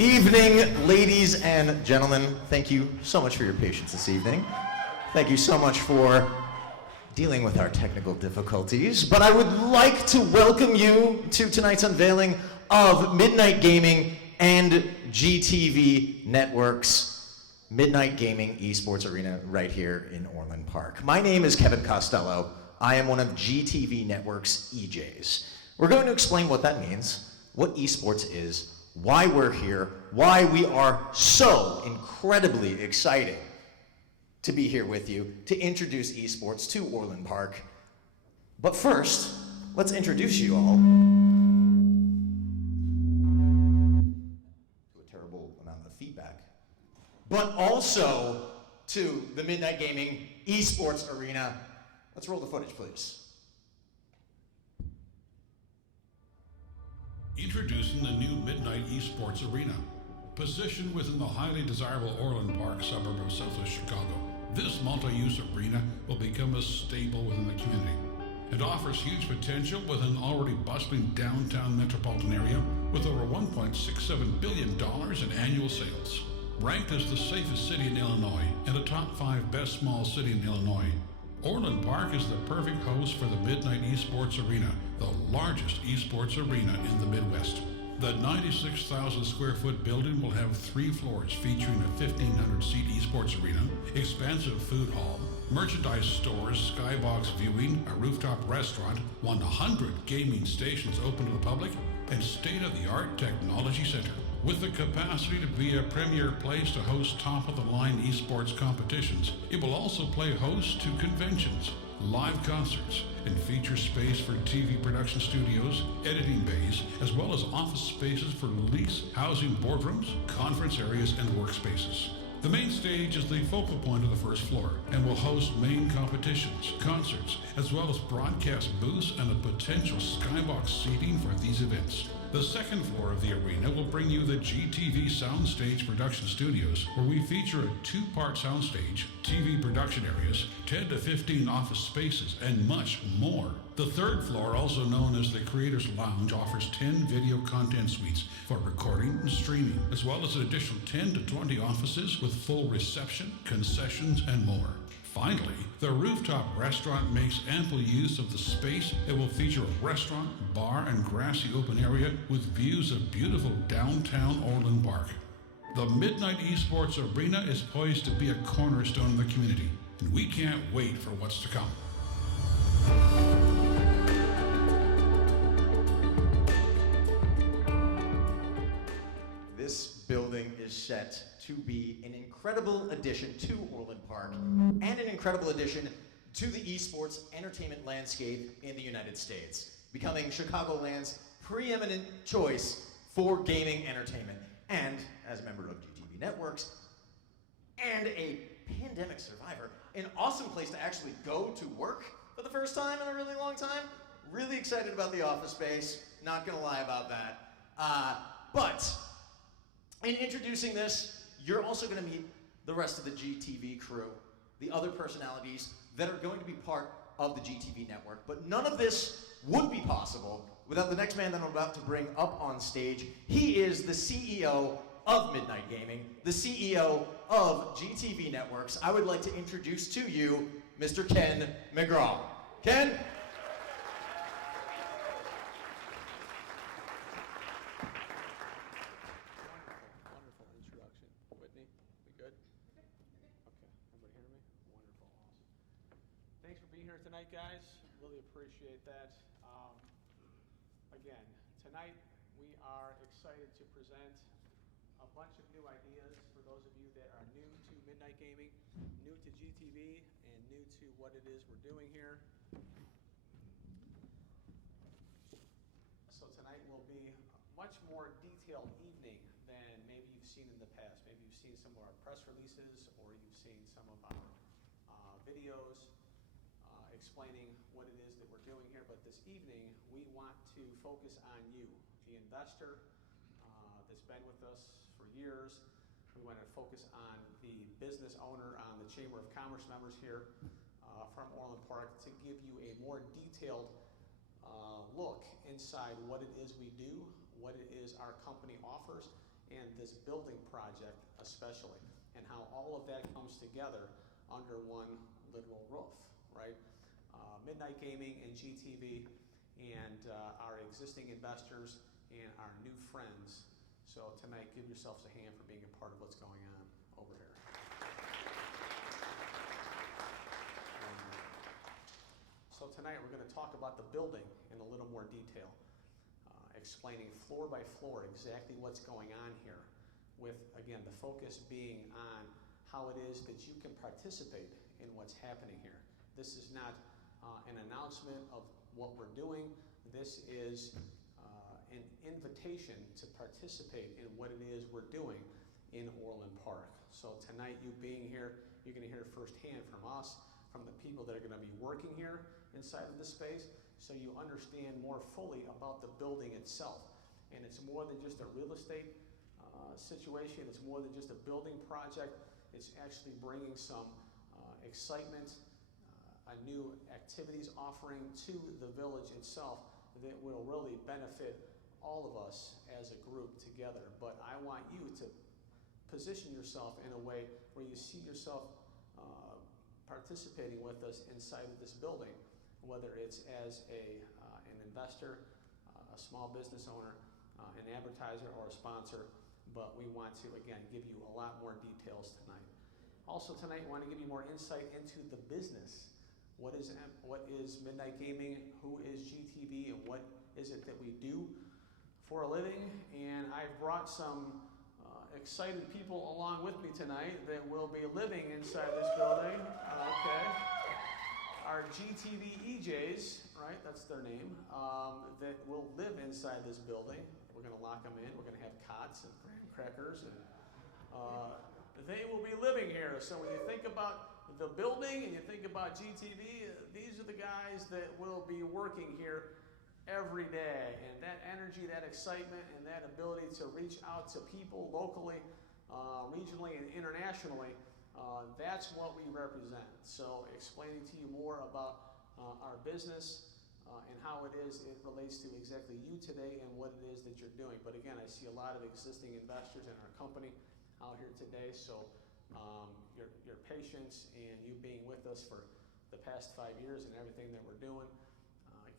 evening, ladies and gentlemen. Thank you so much for your patience this evening. Thank you so much for dealing with our technical difficulties. But I would like to welcome you to tonight's unveiling of Midnight Gaming and GTV Networks' Midnight Gaming Esports Arena right here in Orland Park. My name is Kevin Costello. I am one of GTV Network's EJs. We're going to explain what that means, what esports is, why we're here, why we are so incredibly excited to be here with you to introduce esports to Orland Park. But first, let's introduce you all to a terrible amount of feedback, but also to the Midnight Gaming Esports Arena. Let's roll the footage, please. Introducing the new Midnight Esports Arena. Positioned within the highly desirable Orland Park suburb of southwest Chicago, this multi-use arena will become a staple within the community. It offers huge potential within an already bustling downtown metropolitan area with over $1.67 billion in annual sales. Ranked as the safest city in Illinois and a top 5 best small city in Illinois, Orland Park is the perfect host for the Midnight Esports Arena, the largest esports arena in the Midwest. The 96,000 square foot building will have 3 floors featuring a 1,500-seat esports arena, expansive food hall, merchandise stores, skybox viewing, a rooftop restaurant, 100 gaming stations open to the public, and state-of-the-art technology center. With the capacity to be a premier place to host top-of-the-line esports competitions, it will also play host to conventions, live concerts, and feature space for TV production studios, editing bays, as well as office spaces for lease, housing boardrooms, conference areas, and workspaces. The main stage is the focal point of the first floor and will host main competitions, concerts, as well as broadcast booths and a potential skybox seating for these events. The second floor of the arena will bring you the GTV Soundstage Production Studios, where we feature a 2-part soundstage, TV production areas, 10 to 15 office spaces, and much more. The third floor, also known as the Creators Lounge, offers 10 video content suites for recording and streaming, as well as an additional 10 to 20 offices with full reception, concessions, and more. Finally, the rooftop restaurant makes ample use of the space. It will feature a restaurant, bar, and grassy open area with views of beautiful downtown Orland Park. The Midnight Esports Arena is poised to be a cornerstone of the community, and we can't wait for what's to come. This building is set to be an incredible addition to Orland Park and an incredible addition to the esports entertainment landscape in the United States, becoming Chicagoland's preeminent choice for gaming entertainment. And as a member of GTV Networks and a pandemic survivor, an awesome place to actually go to work for the first time in a really long time. Really excited about the office space, not gonna lie about that. But in introducing this, you're also going to meet the rest of the GTV crew, the other personalities that are going to be part of the GTV network. But none of this would be possible without the next man that I'm about to bring up on stage. He is the CEO of Midnight Gaming, the CEO of GTV Networks. I would like to introduce to you Mr. Ken McGraw. Ken? Tonight, guys, really appreciate that. Again, tonight we are excited to present a bunch of new ideas for those of you that are new to Midnight Gaming, new to GTV, and new to what it is we're doing here. So tonight will be a much more detailed evening than maybe you've seen in the past. Maybe you've seen some of our press releases or you've seen some of our videos explaining what it is that we're doing here, but this evening we want to focus on you, the investor that's been with us for years. We want to focus on the business owner, on the Chamber of Commerce members here from Orland Park to give you a more detailed look inside what it is we do, what it is our company offers, and this building project especially, and how all of that comes together under one literal roof, right? Midnight Gaming and GTV and our existing investors and our new friends. So tonight, give yourselves a hand for being a part of what's going on over here. So tonight, we're going to talk about the building in a little more detail, explaining floor by floor exactly what's going on here, with, again, the focus being on how it is that you can participate in what's happening here. This is not an announcement of what we're doing. This is an invitation to participate in what it is we're doing in Orland Park. So tonight, you being here, you're going to hear firsthand from us, from the people that are going to be working here inside of this space, so you understand more fully about the building itself. And it's more than just a real estate situation. It's more than just a building project. It's actually bringing some excitement, a new activities offering to the village itself that will really benefit all of us as a group together. But I want you to position yourself in a way where you see yourself participating with us inside of this building, whether it's as an investor, a small business owner, an advertiser, or a sponsor. But we want to, again, give you a lot more details tonight. Also tonight, we want to give you more insight into the business. What is Midnight Gaming? Who is GTV? And what is it that we do for a living? And I've brought some excited people along with me tonight that will be living inside this building. Okay. Our GTV EJs, right? That's their name. That will live inside this building. We're going to lock them in. We're going to have cots and graham crackers, and they will be living here. So when you think about the building and you think about GTV, these are the guys that will be working here every day. And that energy, that excitement, and that ability to reach out to people locally, regionally, and internationally, that's what we represent. So explaining to you more about our business and how it relates to exactly you today and what it is that you're doing. But again, I see a lot of existing investors in our company out here today. So your patience and you being with us for the past 5 years and everything that we're doing,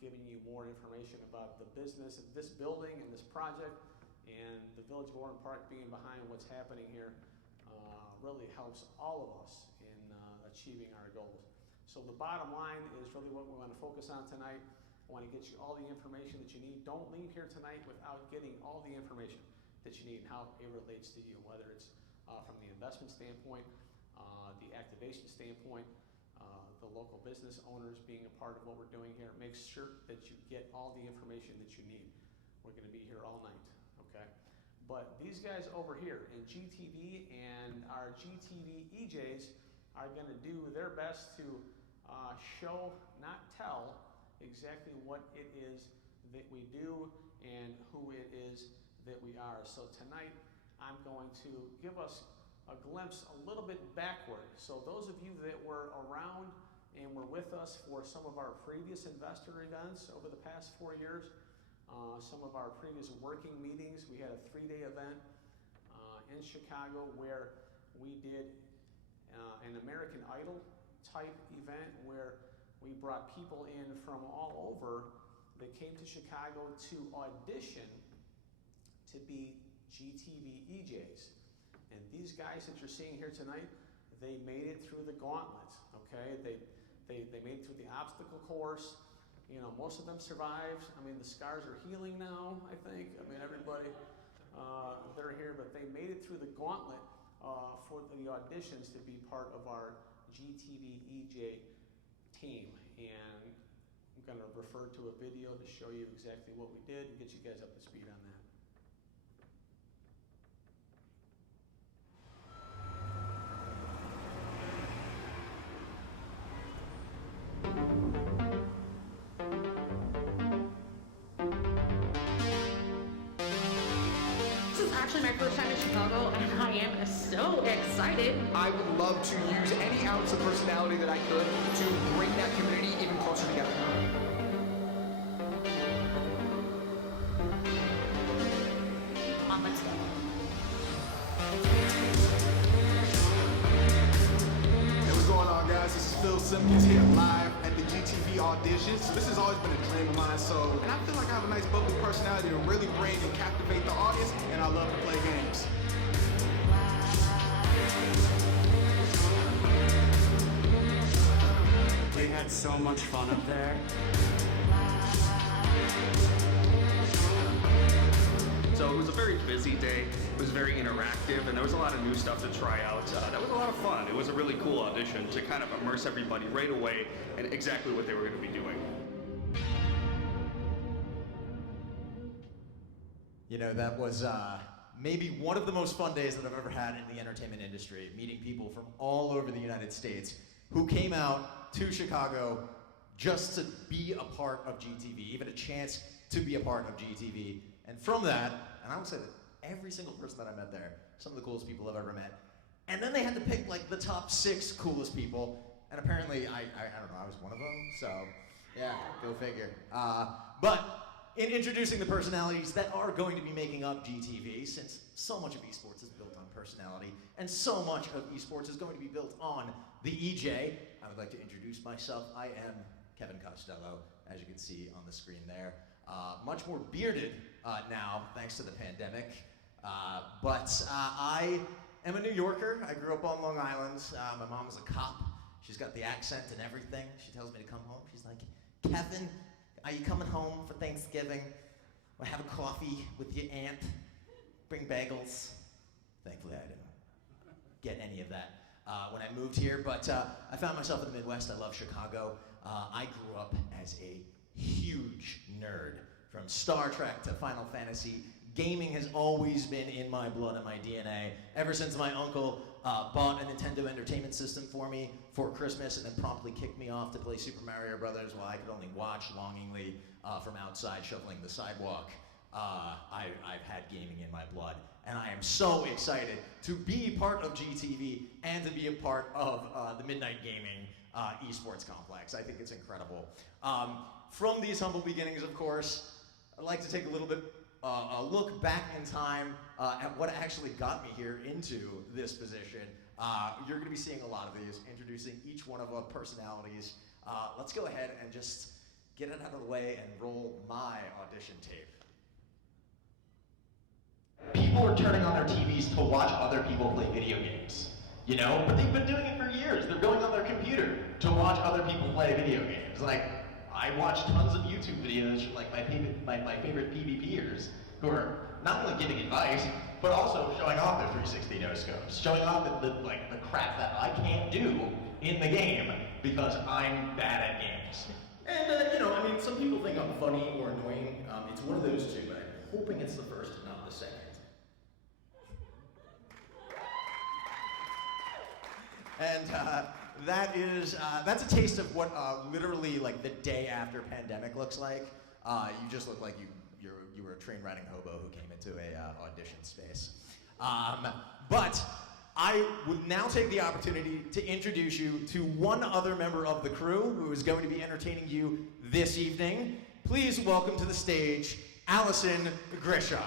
giving you more information about the business of this building and this project, and the Village of Orland Park being behind what's happening here really helps all of us in achieving our goals. So the bottom line is really what we want to focus on tonight. I want to get you all the information that you need. Don't leave here tonight without getting all the information that you need and how it relates to you, whether it's from the investment standpoint, the activation standpoint, the local business owners being a part of what we're doing here. Make sure that you get all the information that you need. We're going to be here all night, okay? But these guys over here in GTV and our GTV EJs are going to do their best to show, not tell, exactly what it is that we do and who it is that we are. So tonight, I'm going to give us a glimpse a little bit backward. So those of you that were around and were with us for some of our previous investor events over the past 4 years, some of our previous working meetings, we had a 3-day event in Chicago where we did an American Idol type event where we brought people in from all over that came to Chicago to audition to be GTV EJs. And these guys that you're seeing here tonight, they made it through the gauntlet, okay? They made it through the obstacle course. You know, most of them survived. I mean, the scars are healing now, I think. I mean, everybody, they're here, but they made it through the gauntlet for the auditions to be part of our GTV EJ team. And I'm gonna refer to a video to show you exactly what we did and get you guys up to speed on that. This is actually my first time in Chicago, and I am so excited. I would love to use any ounce of personality that I could to bring that community even closer together. Come on, let's go. Olympians here live at the GTV auditions. So this has always been a dream of mine. And I feel like I have a nice bubbly personality to really bring and captivate the audience, and I love to play games. We had so much fun up there. So it was a very busy day. It was very interactive, and there was a lot of new stuff to try out. That was a lot of fun. It was a really cool audition to kind of immerse everybody right away in exactly what they were going to be doing. You know, that was maybe one of the most fun days that I've ever had in the entertainment industry, meeting people from all over the United States who came out to Chicago just to be a part of GTV, even a chance to be a part of GTV. And from that, and I would say that every single person that I met there, some of the coolest people I've ever met. And then they had to pick like the top 6 coolest people, and apparently I don't know, I was one of them, so yeah, go figure. But in introducing the personalities that are going to be making up GTV, since so much of esports is built on personality, and so much of esports is going to be built on the EJ, I would like to introduce myself. I am Kevin Costello, as you can see on the screen there. Much more bearded now, thanks to the pandemic. But I am a New Yorker. I grew up on Long Island. My mom was a cop. She's got the accent and everything. She tells me to come home. She's like, Kevin, are you coming home for Thanksgiving? Or have a coffee with your aunt? Bring bagels. Thankfully, I didn't get any of that when I moved here, but I found myself in the Midwest. I love Chicago. I grew up as a huge nerd. From Star Trek to Final Fantasy, gaming has always been in my blood and my DNA. Ever since my uncle bought a Nintendo Entertainment System for me for Christmas and then promptly kicked me off to play Super Mario Brothers while I could only watch longingly from outside shoveling the sidewalk. I've had gaming in my blood, and I am so excited to be part of GTV and to be a part of the Midnight Gaming esports complex. I think it's incredible. From these humble beginnings, of course, I'd like to take a little bit a look back in time at what actually got me here into this position. You're going to be seeing a lot of these, introducing each one of our personalities. Let's go ahead and just get it out of the way and roll my audition tape. People are turning on their TVs to watch other people play video games, you know? But they've been doing it for years. They're going on their computer to watch other people play video games. Like, I watch tons of YouTube videos from like my favorite PvPers who are not only giving advice, but also showing off their 360 no scopes, showing off the crap that I can't do in the game because I'm bad at games. And you know, I mean, some people think I'm funny or annoying. It's one of those two, but I'm hoping it's the first, not the second. And that's a taste of what literally like the day after pandemic looks like. You just look like you were a train riding hobo who came into a audition space. But I would now take the opportunity to introduce you to one other member of the crew who is going to be entertaining you this evening. Please welcome to the stage, Allison Grishaw.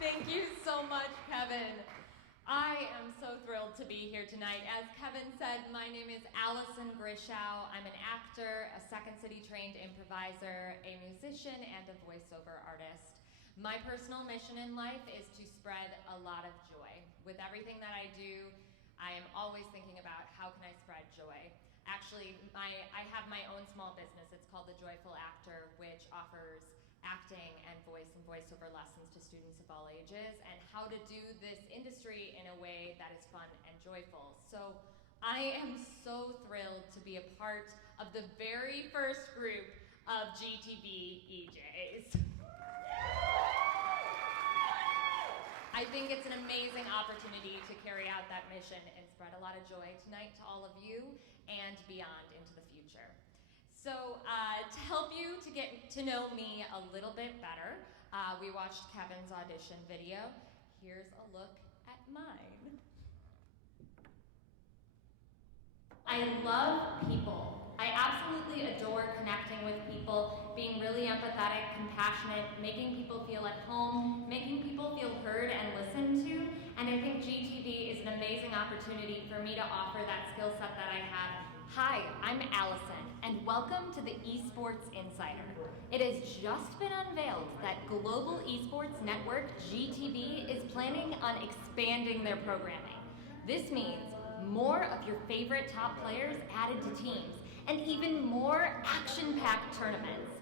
Thank you so much, Kevin. I am so thrilled to be here tonight. As Kevin said, my name is Allison Grishow. I'm an actor, a Second City trained improviser, a musician, and a voiceover artist. My personal mission in life is to spread a lot of joy. With everything that I do, I am always thinking about how can I spread joy. Actually, I have my own small business. It's called The Joyful Actor, which offers acting and voiceover lessons to students of all ages, and how to do this industry in a way that is fun and joyful. So I am so thrilled to be a part of the very first group of GTV EJs. I think it's an amazing opportunity to carry out that mission and spread a lot of joy tonight to all of you and beyond into the future. So to help you to get to know me a little bit better, we watched Kevin's audition video. Here's a look at mine. I love people. I absolutely adore connecting with people, being really empathetic, compassionate, making people feel at home, making people feel heard and listened to, And I think GTV is an amazing opportunity for me to offer that skill set that I have. Hi, I'm Allison, and welcome to the Esports Insider. It has just been unveiled that Global Esports Network, GTV, is planning on expanding their programming. This means more of your favorite top players added to teams, and even more action-packed tournaments.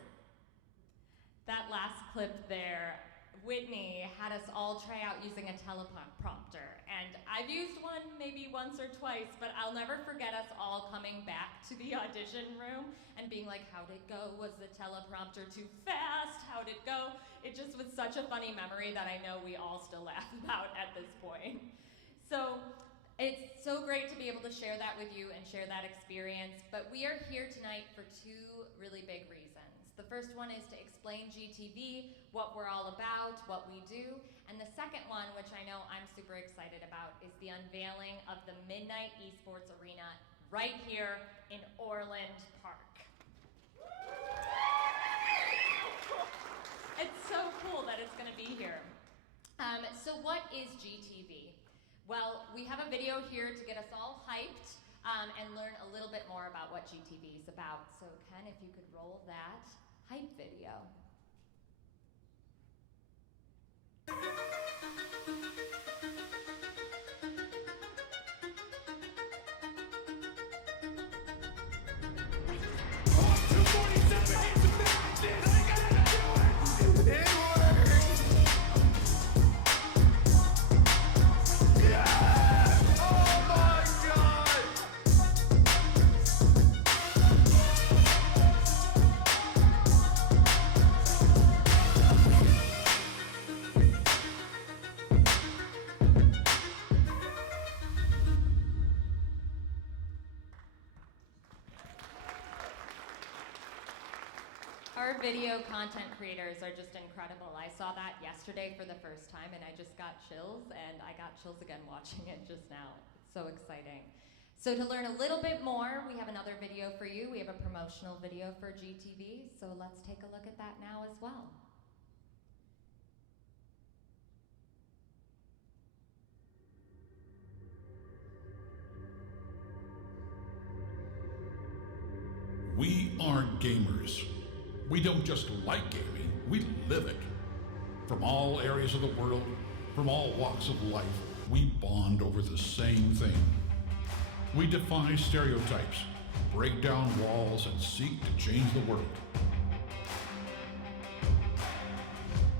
That last clip there, Whitney had us all try out using a teleprompter, and I've used one maybe once or twice, but I'll never forget us all coming back to the audition room and being like, how'd it go? Was the teleprompter too fast? How'd it go? It just was such a funny memory that I know we all still laugh about at this point. So it's so great to be able to share that with you and share that experience, but we are here tonight for two really big reasons. The first one is to explain GTV, what we're all about, what we do, and the second one, which I know I'm super excited about, is the unveiling of the Midnight Esports Arena right here in Orland Park. It's so cool that it's gonna be here. So what is GTV? Well, we have a video here to get us all hyped and learn a little bit more about what GTV is about. So Ken, if you could roll that hype video. Our video content creators are just incredible. I saw that yesterday for the first time and I just got chills, and I got chills again watching it just now. It's so exciting. So to learn a little bit more, we have another video for you. We have a promotional video for GTV, so let's take a look at that now as well. We are gamers. We don't just like gaming, we live it. From all areas of the world, from all walks of life, we bond over the same thing. We defy stereotypes, break down walls, and seek to change the world.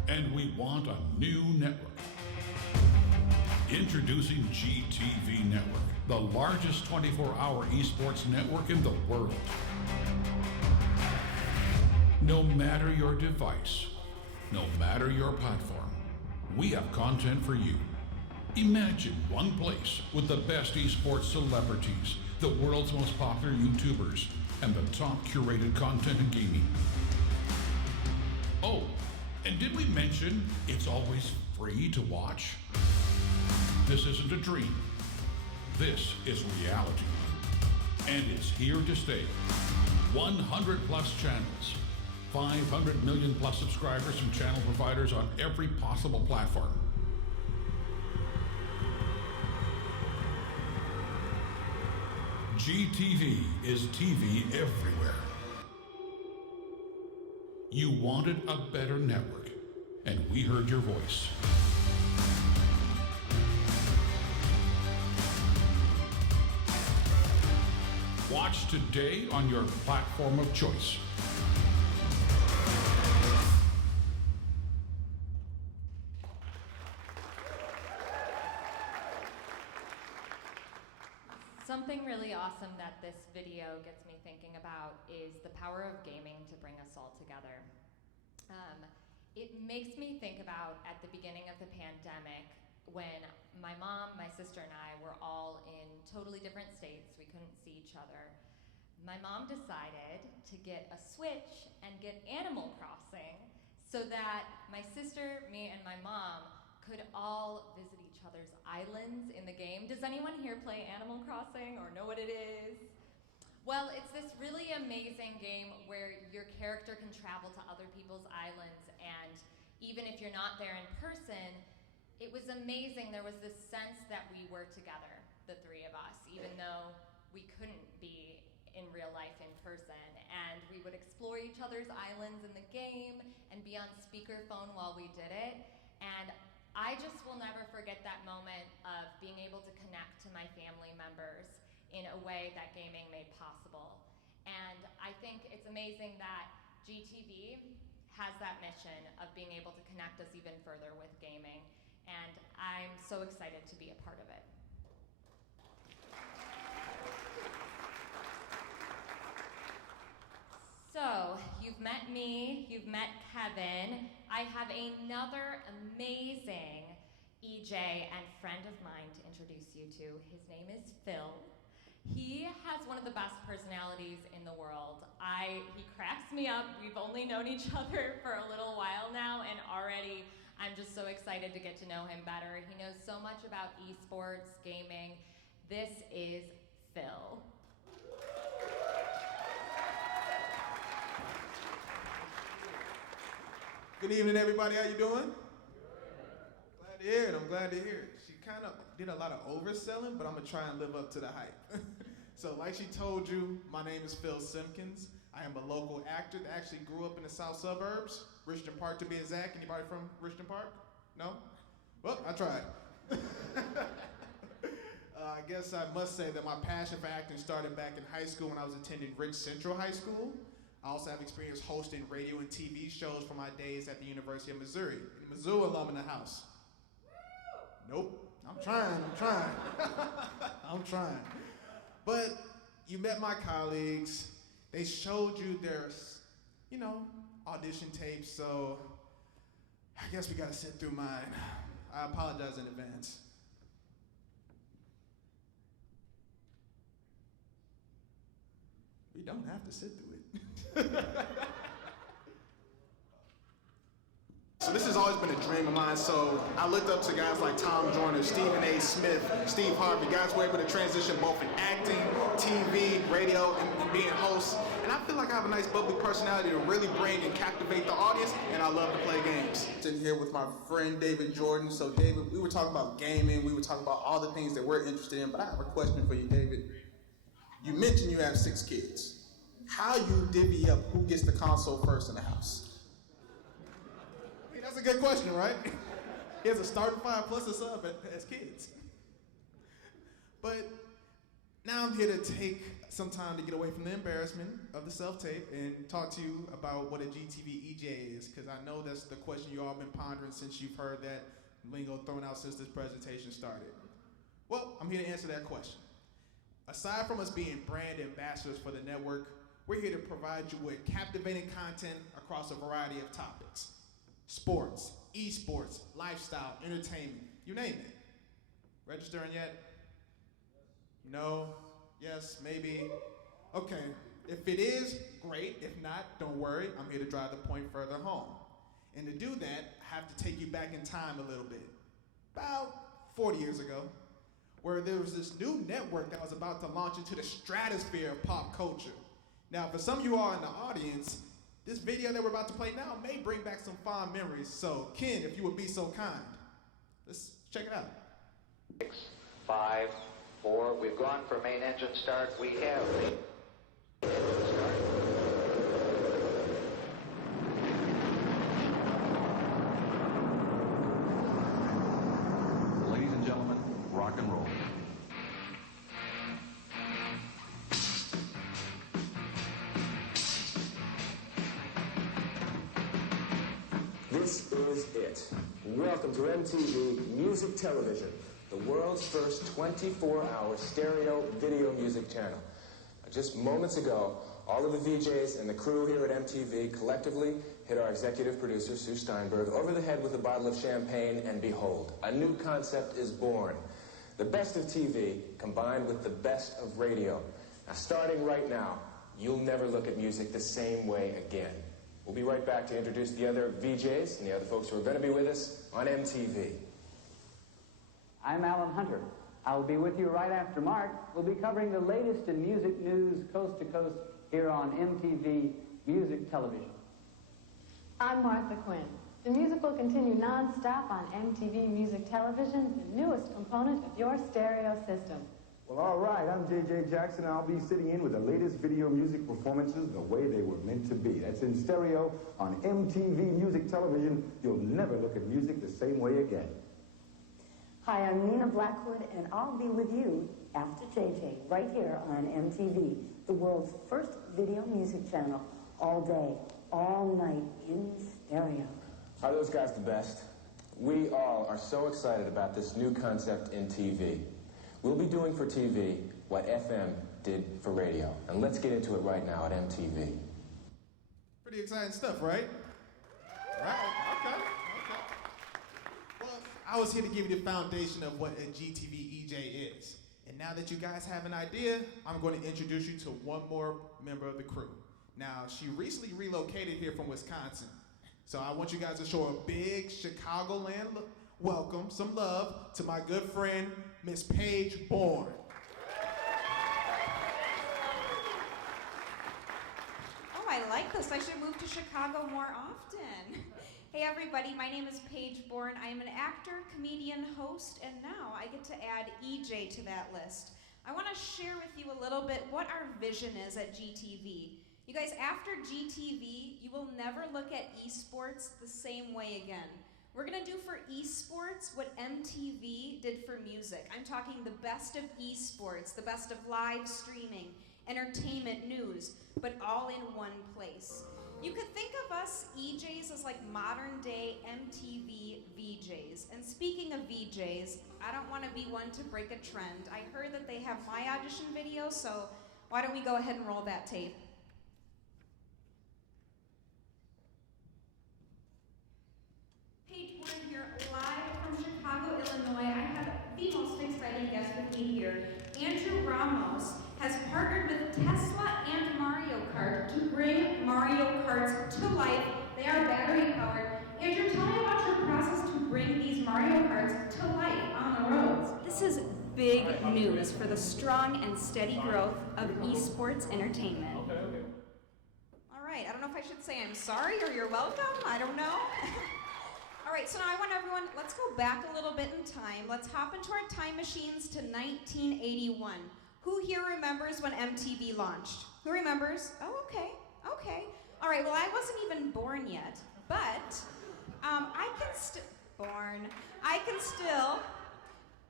And we want a new network. Introducing GTV Network, the largest 24-hour esports network in the world. No matter your device, no matter your platform, we have content for you. Imagine one place with the best esports celebrities, the world's most popular YouTubers, and the top curated content in gaming. Oh, and did we mention it's always free to watch? This isn't a dream. This is reality. And it's here to stay. 100 plus channels. 500 million plus subscribers from channel providers on every possible platform. GTV is TV everywhere. You wanted a better network, and we heard your voice. Watch today on your platform of choice. Something really awesome that this video gets me thinking about is the power of gaming to bring us all together. It makes me think about at the beginning of the pandemic when my mom, my sister, and I were all in totally different states. We couldn't see each other. My mom decided to get a Switch and get Animal Crossing so that my sister, me, and my mom could all visit each other's islands in the game. Does anyone here play Animal Crossing or know what it is? Well, it's this really amazing game where your character can travel to other people's islands, and even if you're not there in person, it was amazing. There was this sense that we were together, the three of us, even though we couldn't be in real life in person. And we would explore each other's islands in the game and be on speakerphone while we did it. And I just will never forget that moment of being able to connect to my family members in a way that gaming made possible. And I think it's amazing that GTV has that mission of being able to connect us even further with gaming. And I'm so excited to be a part of it. So, you've met me, you've met Kevin. I have another amazing EJ and friend of mine to introduce you to. His name is Phil. He has one of the best personalities in the world. He cracks me up. We've only known each other for a little while now, and already I'm just so excited to get to know him better. He knows so much about esports, gaming. This is Phil. Good evening, everybody. How you doing? Glad to hear it. I'm glad to hear it. She kind of did a lot of overselling, but I'm going to try and live up to the hype. So like she told you, my name is Phil Simpkins. I am a local actor that actually grew up in the south suburbs, Richton Park to be exact. Anybody from Richton Park? No? Well, I tried. I guess I must say that my passion for acting started back in high school when I was attending Rich Central High School. I also have experience hosting radio and TV shows from my days at the University of Missouri. Any Mizzou alum in the house? Nope. I'm trying. I'm trying. But you met my colleagues. They showed you their, audition tapes, so I guess we gotta sit through mine. I apologize in advance. We don't have to sit through it. So this has always been a dream of mine, so I looked up to guys like Tom Joyner, Stephen A. Smith, Steve Harvey, guys who were able to transition both in acting, TV, radio, and being hosts. And I feel like I have a nice bubbly personality to really bring and captivate the audience, and I love to play games. Sitting here with my friend David Jordan. So David, we were talking about gaming, we were talking about all the things that we're interested in, but I have a question for you, David. You mentioned you have 6 kids. How you divvy up who gets the console first in the house? That's a good question, right? He has a starting 5 plus a sub as kids. But now I'm here to take some time to get away from the embarrassment of the self-tape and talk to you about what a GTV EJ is, because I know that's the question you all been pondering since you've heard that lingo thrown out since this presentation started. Well, I'm here to answer that question. Aside from us being brand ambassadors for the network, we're here to provide you with captivating content across a variety of topics. Sports, esports, lifestyle, entertainment, you name it. Registering yet? No? Yes? Maybe? Okay. If it is, great. If not, don't worry. I'm here to drive the point further home. And to do that, I have to take you back in time a little bit. About 40 years ago, where there was this new network that was about to launch into the stratosphere of pop culture. Now, for some of you all in the audience, this video that we're about to play now may bring back some fond memories. So, Ken, if you would be so kind, let's check it out. 6, 5, 4. We've gone for main engine start. We have the start. Ladies and gentlemen, rock and roll. This is it. Welcome to MTV Music Television, the world's first 24-hour stereo video music channel. Just moments ago, all of the VJs and the crew here at MTV collectively hit our executive producer, Sue Steinberg, over the head with a bottle of champagne, and behold, a new concept is born. The best of TV combined with the best of radio. Now, starting right now, you'll never look at music the same way again. We'll be right back to introduce the other VJs and the other folks who are going to be with us on MTV. I'm Alan Hunter. I'll be with you right after Mark. We'll be covering the latest in music news coast to coast here on MTV Music Television. I'm Martha Quinn. The music will continue non-stop on MTV Music Television, the newest component of your stereo system. Well, all right, I'm J.J. Jackson. I'll be sitting in with the latest video music performances the way they were meant to be. That's in stereo on MTV Music Television. You'll never look at music the same way again. Hi, I'm Nina Blackwood, and I'll be with you after JJ, right here on MTV, the world's first video music channel, all day, all night, in stereo. Are those guys the best? We all are so excited about this new concept in TV. We'll be doing for TV what FM did for radio. And let's get into it right now at MTV. Pretty exciting stuff, right? Right, okay. Well, I was here to give you the foundation of what a GTV EJ is. And now that you guys have an idea, I'm going to introduce you to one more member of the crew. Now, she recently relocated here from Wisconsin. So I want you guys to show a big Chicagoland welcome, some love to my good friend, Miss Paige Bourne. Oh, I like this. I should move to Chicago more often. Hey everybody, my name is Paige Bourne. I am an actor, comedian, host, and now I get to add EJ to that list. I want to share with you a little bit what our vision is at GTV. You guys, after GTV, you will never look at esports the same way again. We're gonna do for esports what MTV did for music. I'm talking the best of esports, the best of live streaming, entertainment, news, but all in one place. You could think of us EJs as like modern day MTV VJs. And speaking of VJs, I don't wanna be one to break a trend. I heard that they have my audition video, so why don't we go ahead and roll that tape? Paige Bourne here, live from Chicago, Illinois. I have the most exciting guest with me here. Andrew Ramos has partnered with Tesla and Mario Kart to bring Mario Karts to life. They are battery powered. Andrew, tell me about your process to bring these Mario Karts to life on the roads. This is big news for the strong and steady growth of esports entertainment. All right, I don't know if I should say I'm sorry or you're welcome. I don't know. All right, so now I want everyone, let's go back a little bit in time. Let's hop into our time machines to 1981. Who here remembers when MTV launched? Who remembers? Oh, okay. All right, well, I wasn't even born yet, but I can still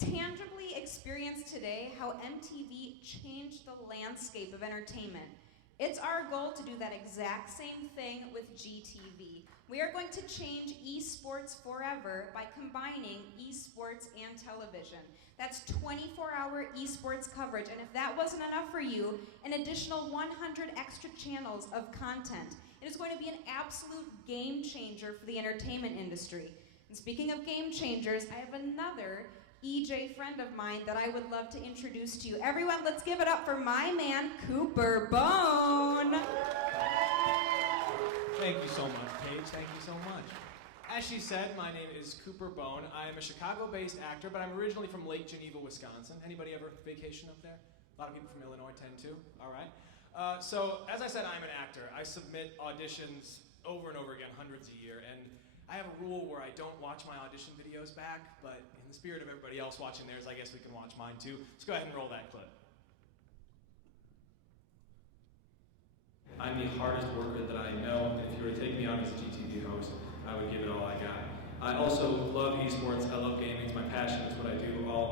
tangibly experience today how MTV changed the landscape of entertainment. It's our goal to do that exact same thing with GTV. We are going to change esports forever by combining esports and television. That's 24-hour esports coverage, and if that wasn't enough for you, an additional 100 extra channels of content. It is going to be an absolute game changer for the entertainment industry. And speaking of game changers, I have another EJ friend of mine that I would love to introduce to you. Everyone, let's give it up for my man, Cooper Bone. Thank you so much, Paige. Thank you so much. As she said, my name is Cooper Bone. I am a Chicago-based actor, but I'm originally from Lake Geneva, Wisconsin. Anybody ever vacation up there? A lot of people from Illinois tend to. All right. So, as I said, I'm an actor. I submit auditions over and over again, hundreds a year, and I have a rule where I don't watch my audition videos back, but in the spirit of everybody else watching theirs, I guess we can watch mine too. Let's go ahead and roll that clip. I'm the hardest worker that I know, and if you were to take me on as a GTV host, I would give it all I got. I also love esports, I love gaming, it's my passion, it's what I do.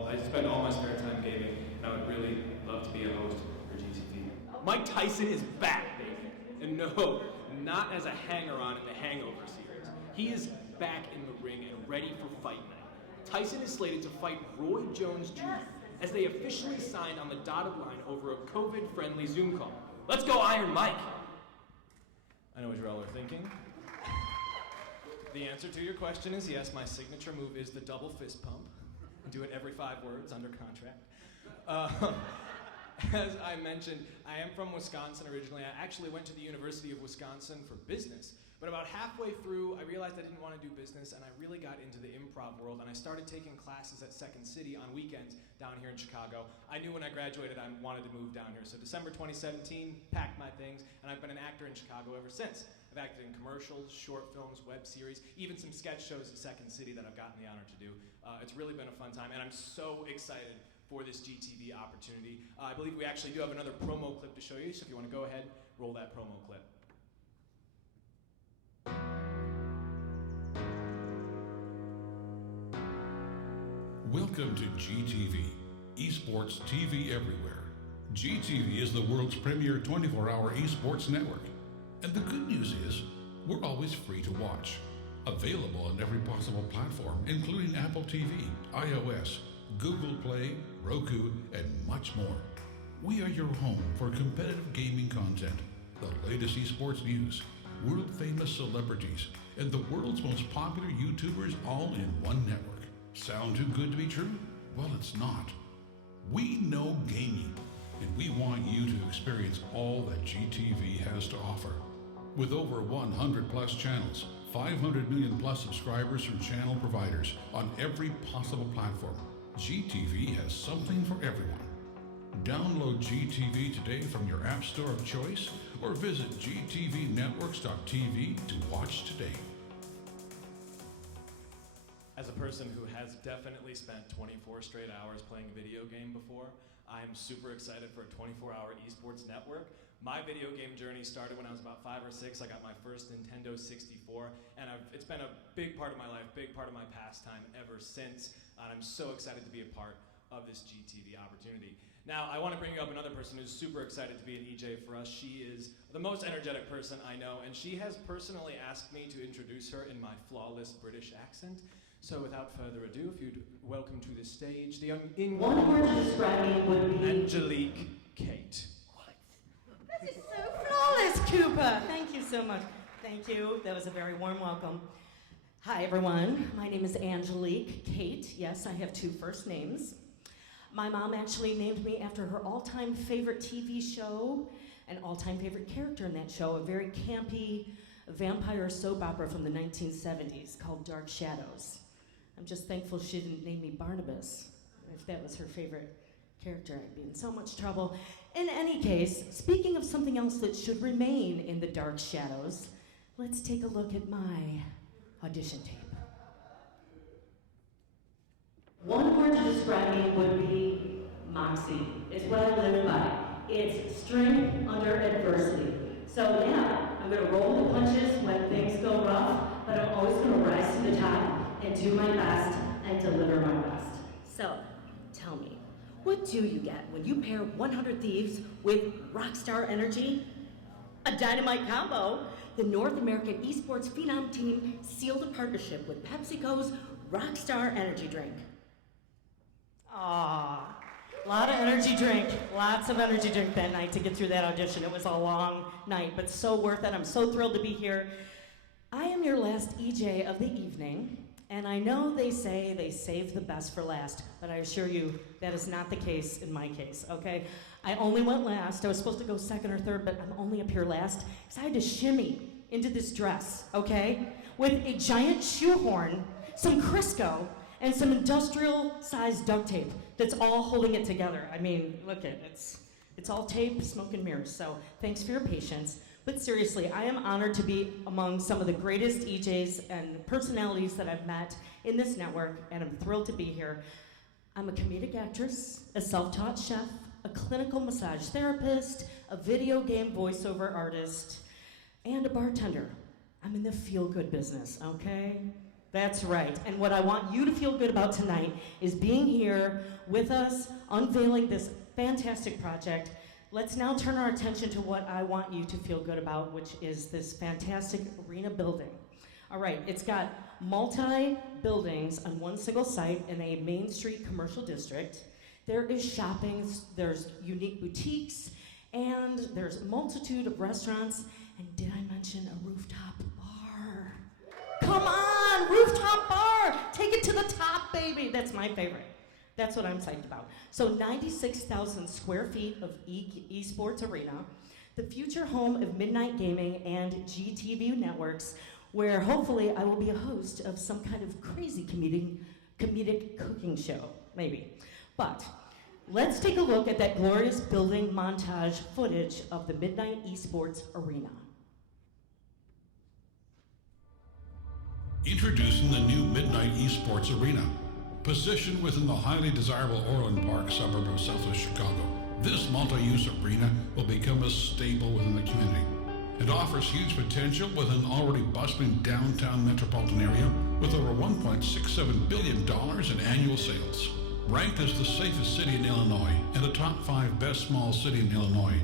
I spend all my spare time gaming, and I would really love to be a host for GTV. Mike Tyson is back, baby. And no, not as a hanger-on in the Hangover series. He is back in the ring and ready for fight night. Tyson is slated to fight Roy Jones Jr. as they officially signed on the dotted line over a COVID-friendly Zoom call. Let's go Iron Mike! I know what you're all are thinking. The answer to your question is yes, my signature move is the double fist pump. I do it every 5 words under contract. as I mentioned, I am from Wisconsin originally. I actually went to the University of Wisconsin for business. But about halfway through, I realized I didn't want to do business, and I really got into the improv world, and I started taking classes at Second City on weekends down here in Chicago. I knew when I graduated I wanted to move down here. So December 2017, packed my things, and I've been an actor in Chicago ever since. I've acted in commercials, short films, web series, even some sketch shows at Second City that I've gotten the honor to do. It's really been a fun time, and I'm so excited for this GTV opportunity. I believe we actually do have another promo clip to show you, so if you want to go ahead, roll that promo clip. Welcome to GTV, Esports TV Everywhere. GTV is the world's premier 24-hour esports network. And the good news is, we're always free to watch. Available on every possible platform, including Apple TV, iOS, Google Play, Roku, and much more. We are your home for competitive gaming content, the latest esports news, world-famous celebrities, and the world's most popular YouTubers all in one network. Sound too good to be true? Well, it's not. We know gaming, and we want you to experience all that GTV has to offer. With over 100 plus channels, 500 million plus subscribers from channel providers on every possible platform, GTV has something for everyone. Download GTV today from your app store of choice or visit gtvnetworks.tv to watch today. As a person who has definitely spent 24 straight hours playing a video game before, I'm super excited for a 24-hour esports network. My video game journey started when I was about 5 or 6. I got my first Nintendo 64, and it's been a big part of my life, big part of my pastime ever since, and I'm so excited to be a part of this GTV opportunity. Now, I want to bring you up another person who's super excited to be an EJ for us. She is the most energetic person I know, and she has personally asked me to introduce her in my flawless British accent. So without further ado, if you'd welcome to the stage the young One word to describe me would be Angelique Kate. That is so flawless, Cooper. Thank you so much. Thank you. That was a very warm welcome. Hi, everyone. My name is Angelique Kate. Yes, I have 2 first names. My mom actually named me after her all-time favorite TV show, an all-time favorite character in that show, a very campy vampire soap opera from the 1970s called Dark Shadows. I'm just thankful she didn't name me Barnabas. If that was her favorite character, I'd be in so much trouble. In any case, speaking of something else that should remain in the dark shadows, let's take a look at my audition tape. One word to describe me would be moxie. It's what I live by. It's strength under adversity. So yeah, I'm gonna roll the punches when things go rough, but I'm always gonna rise to the top and do my best and deliver my best. So, tell me, what do you get when you pair 100 Thieves with Rockstar Energy? A dynamite combo. The North American Esports Phenom team sealed a partnership with PepsiCo's Rockstar Energy drink. Aww, lots of energy drink that night to get through that audition. It was a long night, but so worth it. I'm so thrilled to be here. I am your last EJ of the evening, and I know they say they save the best for last, but I assure you that is not the case in my case, okay? I only went last. I was supposed to go second or third, but I'm only up here last because I had to shimmy into this dress, okay? With a giant shoehorn, some Crisco, and some industrial-sized duct tape that's all holding it together. I mean, look at it. It's all tape, smoke, and mirrors, so thanks for your patience. But seriously, I am honored to be among some of the greatest EJs and personalities that I've met in this network, and I'm thrilled to be here. I'm a comedic actress, a self-taught chef, a clinical massage therapist, a video game voiceover artist, and a bartender. I'm in the feel-good business, okay? That's right. And what I want you to feel good about tonight is being here with us, unveiling this fantastic project. Let's now turn our attention to what I want you to feel good about, which is this fantastic arena building. All right, it's got multi-buildings on one single site in a Main Street commercial district. There is shopping, there's unique boutiques, and there's a multitude of restaurants. And did I mention a rooftop bar? Come on, rooftop bar! Take it to the top, baby. That's my favorite. That's what I'm psyched about. So 96,000 square feet of esports arena, the future home of Midnight Gaming and GTV networks, where hopefully I will be a host of some kind of crazy comedic cooking show, maybe. But let's take a look at that glorious building montage footage of the Midnight Esports Arena. Introducing the new Midnight Esports Arena. Positioned within the highly desirable Orland Park suburb of Southwest Chicago, this multi-use arena will become a staple within the community. It offers huge potential with an already bustling downtown metropolitan area with over $1.67 billion in annual sales. Ranked as the safest city in Illinois and a top 5 best small city in Illinois,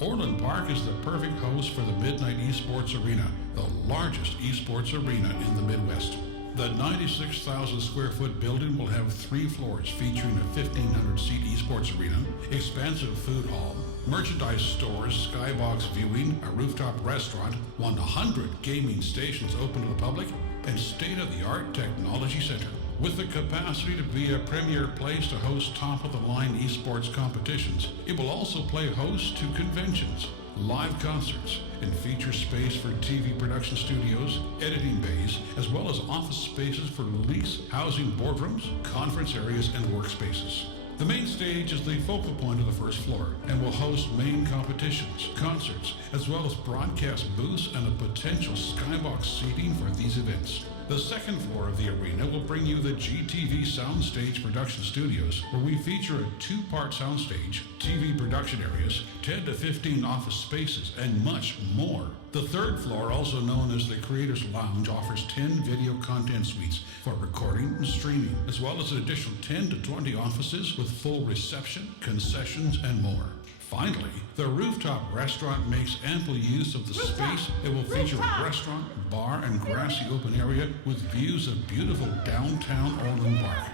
Orland Park is the perfect host for the Midnight Esports Arena, the largest esports arena in the Midwest. The 96,000 square foot building will have 3 floors featuring a 1,500-seat esports arena, expansive food hall, merchandise stores, skybox viewing, a rooftop restaurant, 100 gaming stations open to the public, and state-of-the-art technology center. With the capacity to be a premier place to host top-of-the-line esports competitions, it will also play host to conventions, live concerts, and feature space for TV production studios, editing bays, as well as office spaces for lease, housing boardrooms, conference areas, and workspaces. The main stage is the focal point of the first floor and will host main competitions, concerts, as well as broadcast booths and a potential skybox seating for these events. The second floor of the arena will bring you the GTV Soundstage Production Studios, where we feature a 2-part soundstage, TV production areas, 10 to 15 office spaces, and much more. The third floor, also known as the Creators Lounge, offers 10 video content suites for recording and streaming, as well as an additional 10 to 20 offices with full reception, concessions, and more. Finally, the rooftop restaurant makes ample use of the space. It will feature a restaurant, bar, and grassy open area with views of beautiful downtown Orland Park.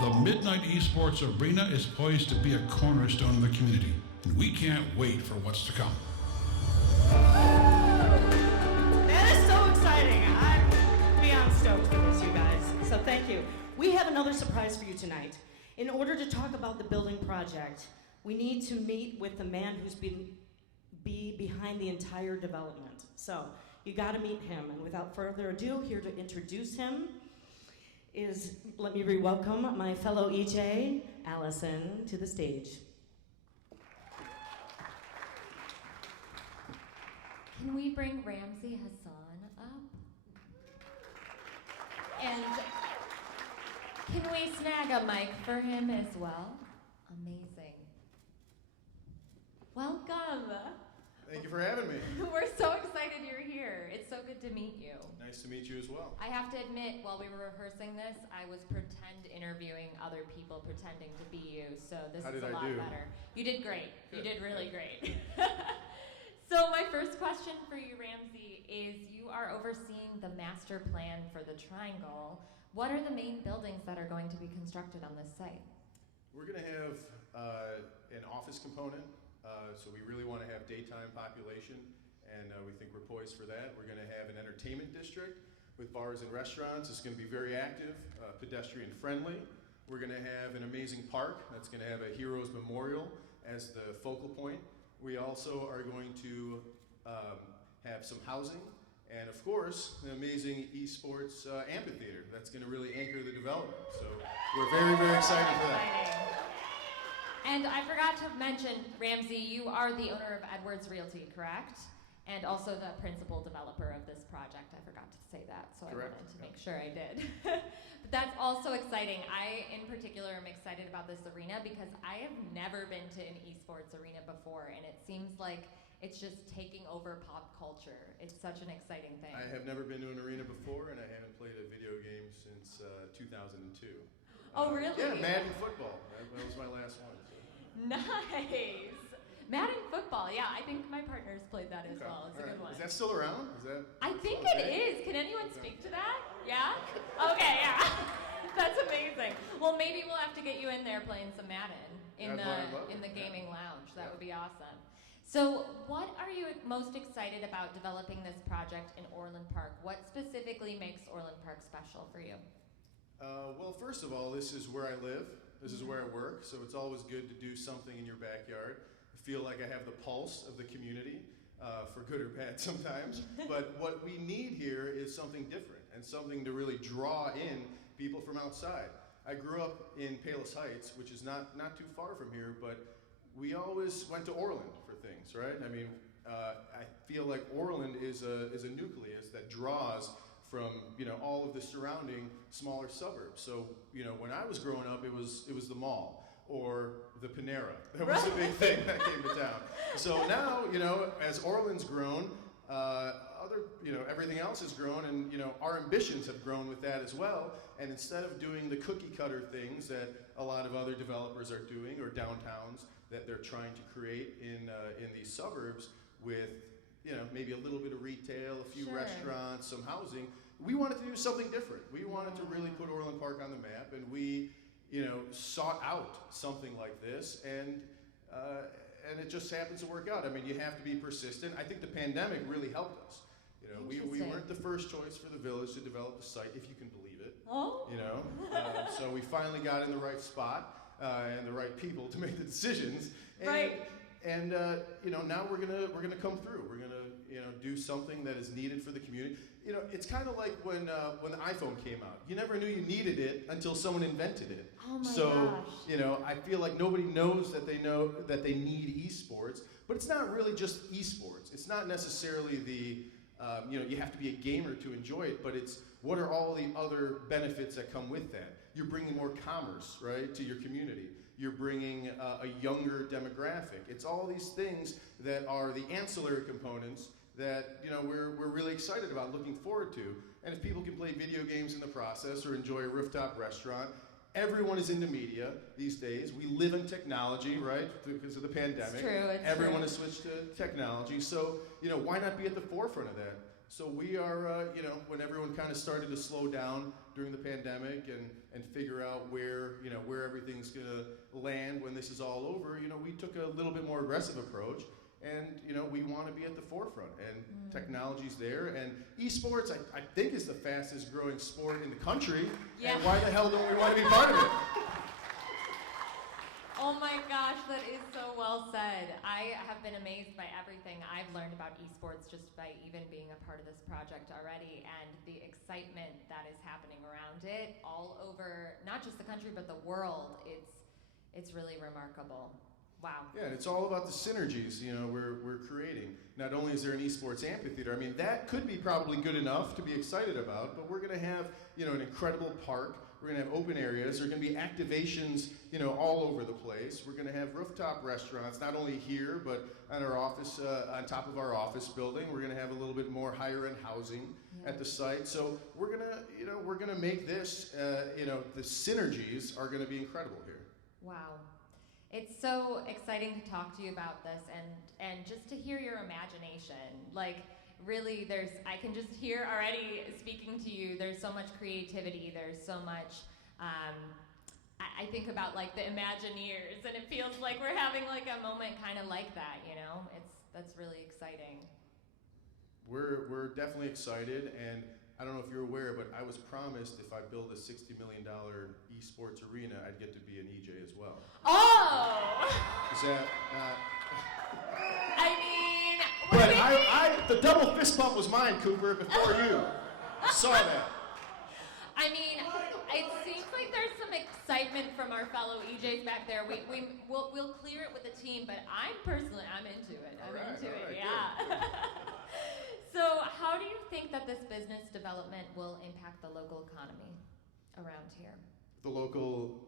The Midnight Esports Arena is poised to be a cornerstone of the community, and we can't wait for what's to come. That is so exciting. I'm beyond stoked for this, you guys. So thank you. We have another surprise for you tonight. In order to talk about the building project, we need to meet with the man who's been behind the entire development. So you got to meet him. And without further ado, here to introduce him is, let me re-welcome my fellow EJ, Allison, to the stage. Can we bring Ramsey Hassan up? And can we snag a mic for him as well? Amazing. Welcome. Thank you for having me. We're so excited you're here. It's so good to meet you. Nice to meet you as well. I have to admit, while we were rehearsing this, I was pretend interviewing other people pretending to be you, so this is a lot better. You did great. Good. You did really great. So my first question for you, Ramsey, is you are overseeing the master plan for the Triangle. What are the main buildings that are going to be constructed on this site? We're going to have an office component. So we really want to have daytime population, and we think we're poised for that. We're going to have an entertainment district with bars and restaurants. It's going to be very active, pedestrian friendly. We're going to have an amazing park that's going to have a Heroes Memorial as the focal point. We also are going to have some housing, and of course, an amazing esports amphitheater that's going to really anchor the development. So we're very, very excited for that. And I forgot to mention, Ramsey, you are the owner of Edwards Realty, correct? And also the principal developer of this project. I forgot to say that, so Correct. I wanted to make sure I did. But that's also exciting. I, in particular, am excited about this arena because I have never been to an esports arena before, and it seems like it's just taking over pop culture. It's such an exciting thing. I have never been to an arena before, and I haven't played a video game since 2002. Oh, really? Yeah, Madden football. That was my last one. So. Nice. Madden football, yeah, I think my partner's played that as well. It's a good one. Is that still around? Is that? I think it is. Can anyone speak to that? Yeah? Okay, yeah. That's amazing. Well, maybe we'll have to get you in there playing some Madden in the gaming lounge. That would be awesome. So, what are you most excited about developing this project in Orland Park? What specifically makes Orland Park special for you? Well, first of all, this is where I live. This is where I work, so it's always good to do something in your backyard. I feel like I have the pulse of the community, for good or bad sometimes. But what we need here is something different and something to really draw in people from outside. I grew up in Palos Heights, which is not too far from here, but we always went to Orland for things, right? I mean, I feel like Orland is a nucleus that draws from, you know, all of the surrounding smaller suburbs. So, you know, when I was growing up, it was the mall or the Panera. That was a big thing that came to town. So now, you know, as Orland's grown, everything else has grown, and, you know, our ambitions have grown with that as well. And instead of doing the cookie cutter things that a lot of other developers are doing, or downtowns that they're trying to create in these suburbs with, you know, maybe a little bit of retail, a few Sure. restaurants, some housing, we wanted to do something different. We wanted to really put Orland Park on the map, and we, you know, sought out something like this, and it just happens to work out. I mean, you have to be persistent. I think the pandemic really helped us. You know, we weren't the first choice for the village to develop the site, if you can believe it. Oh. You know, so we finally got in the right spot and the right people to make the decisions. And, Right. And you know, now we're gonna come through. We're gonna, you know, do something that is needed for the community. You know, it's kind of like when the iPhone came out. You never knew you needed it until someone invented it. Oh my so, gosh. you know, I feel like nobody knows that they need esports, but it's not really just esports. It's not necessarily the you know, you have to be a gamer to enjoy it, but it's what are all the other benefits that come with that? You're bringing more commerce, right, to your community. You're bringing a younger demographic. It's all these things that are the ancillary components that, you know, we're really excited about, looking forward to. And if people can play video games in the process or enjoy a rooftop restaurant, everyone is into media these days. We live in technology, right, because of the pandemic. It's true, it's Everyone true. has switched to technology. So, you know, why not be at the forefront of that? So we are, you know, when everyone kind of started to slow down during the pandemic and figure out where, you know, where everything's gonna land when this is all over, you know, we took a little bit more aggressive approach. And, you know, we want to be at the forefront, and technology's there. And esports, I think, is the fastest growing sport in the country. Yeah. And why the hell don't we want to be part of it? Oh my gosh, that is so well said. I have been amazed by everything I've learned about esports just by even being a part of this project already, and the excitement that is happening around it all over, not just the country, but the world. It's really remarkable. Wow. Yeah, and it's all about the synergies, you know, we're creating. Not only is there an esports amphitheater, I mean, that could be probably good enough to be excited about, but we're going to have, you know, an incredible park. We're going to have open areas. There are going to be activations, you know, all over the place. We're going to have rooftop restaurants, not only here, but on our office, on top of our office building. We're going to have a little bit more higher-end housing at the site. So we're going to, you know, we're going to make this, you know, the synergies are going to be incredible here. Wow. It's so exciting to talk to you about this and just to hear your imagination. Like, really, I can just hear already speaking to you, there's so much creativity, there's so much, I think about like the Imagineers, and it feels like we're having like a moment kind of like that, you know? That's really exciting. We're definitely excited, and I don't know if you're aware, but I was promised if I build a $60 million esports arena, I'd get to be an EJ as well. Oh! Is that I mean, But the double fist bump was mine, Cooper, before you. I saw that. I mean, it seems like there's some excitement from our fellow EJs back there. We'll clear it with the team, but I'm into it. I'm into it, yeah. So how do you think that this business development will impact the local economy around here? The local...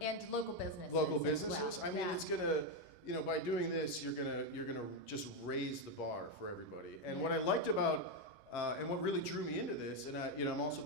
and local businesses. Local as businesses? well. I mean, Yeah. it's gonna, you know, by doing this, you're gonna just raise the bar for everybody. And what I liked about, and what really drew me into this, and I'm also